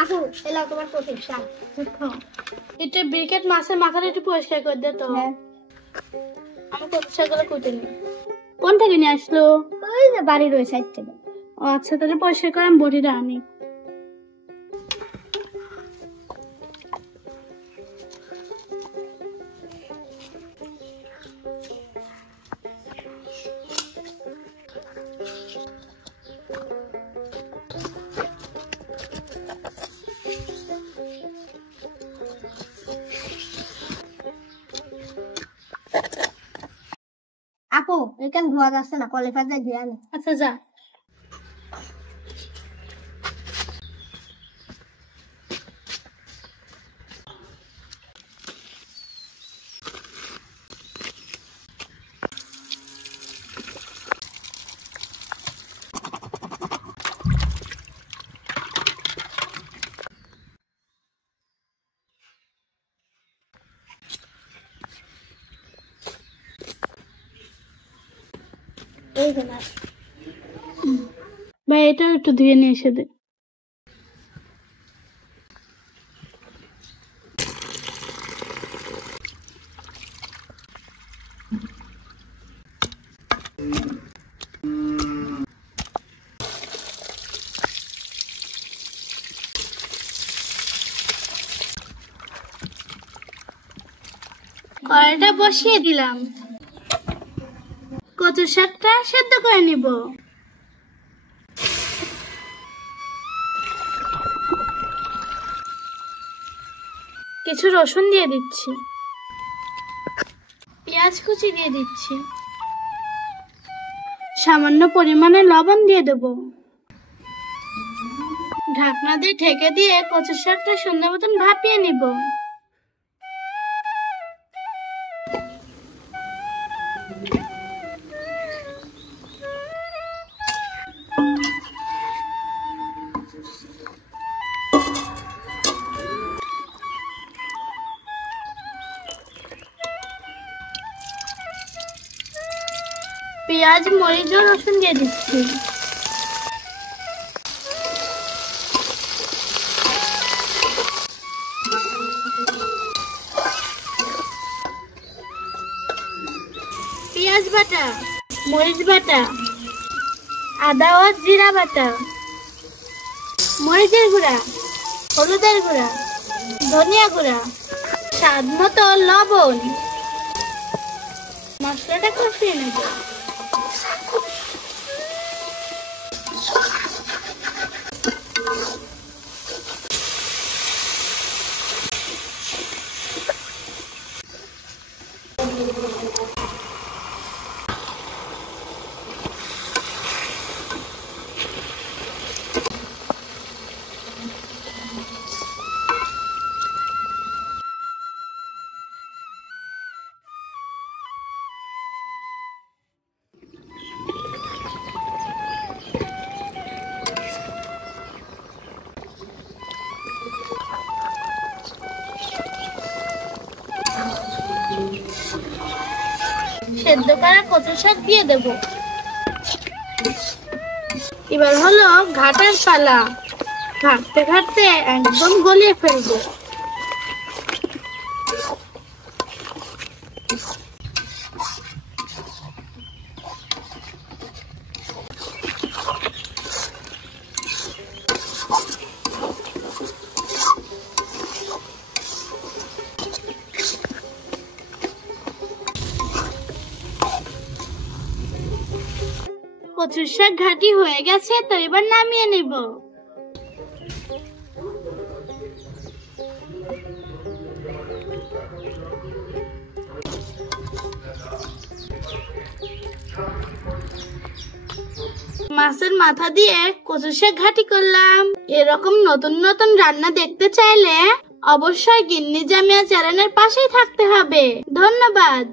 আপু এলাও তোমার কফির চা। এটা ব্রিকেট মাছের মাথাটা একটু পরিষ্কার করে দে তো। আমি কচু শাকগুলো কুটে নিই। কোন থেকে নিয়ে আসলো? ওই যে বাড়ির ওই সাইড থেকে। ও আচ্ছা, তাহলে পরিষ্কার করে আমি বটিটা আনি। আপু এখানে ধোয়া যাচ্ছে না, কলে ফাজা ধুয়ে আনে। আচ্ছা যা। ভাই এটাও একটু ধুয়ে নিয়ে এসে দে। কড়াইটা বসিয়ে দিলাম, কচু শাকটা সেদ্ধ করে নিব। কিছু রসুন দিয়ে দিচ্ছি, পেঁয়াজ কুচি দিয়ে দিচ্ছি, সামান্য পরিমাণে লবণ দিয়ে দেব। ঢাকনা দিয়ে ঢেকে দিয়ে কচু শাকটা সুন্দর মতন ভাপিয়ে নিব। পেঁয়াজ, মরিচ ও রসুন দিয়ে দিচ্ছি। পেঁয়াজ বাটা, মরিচ বাটা, আদা ও জিরা বাটা, মরিচের গুঁড়া, হলুদের গুঁড়া, ধনিয়া গুঁড়া, স্বাদ মতো লবণ। মশলাটা কষিয়ে নেব। সেদ্ধ করা কচু শাক দিয়ে দেব। এবার হলো ঘাটার পালা। ঘাটতে ঘাটতে একদম গলিয়ে ফেলবো। কচুর শাক ঘাটি হয়ে গেছে, তো এবার নামিয়ে নেব। মাছের মাথা দিয়ে কচুর শাক ঘাটি করলাম। এরকম নতুন নতুন রান্না দেখতে চাইলে অবশ্যই গিন্নি জামিয়া চ্যানেলের পাশেই থাকতে হবে। ধন্যবাদ।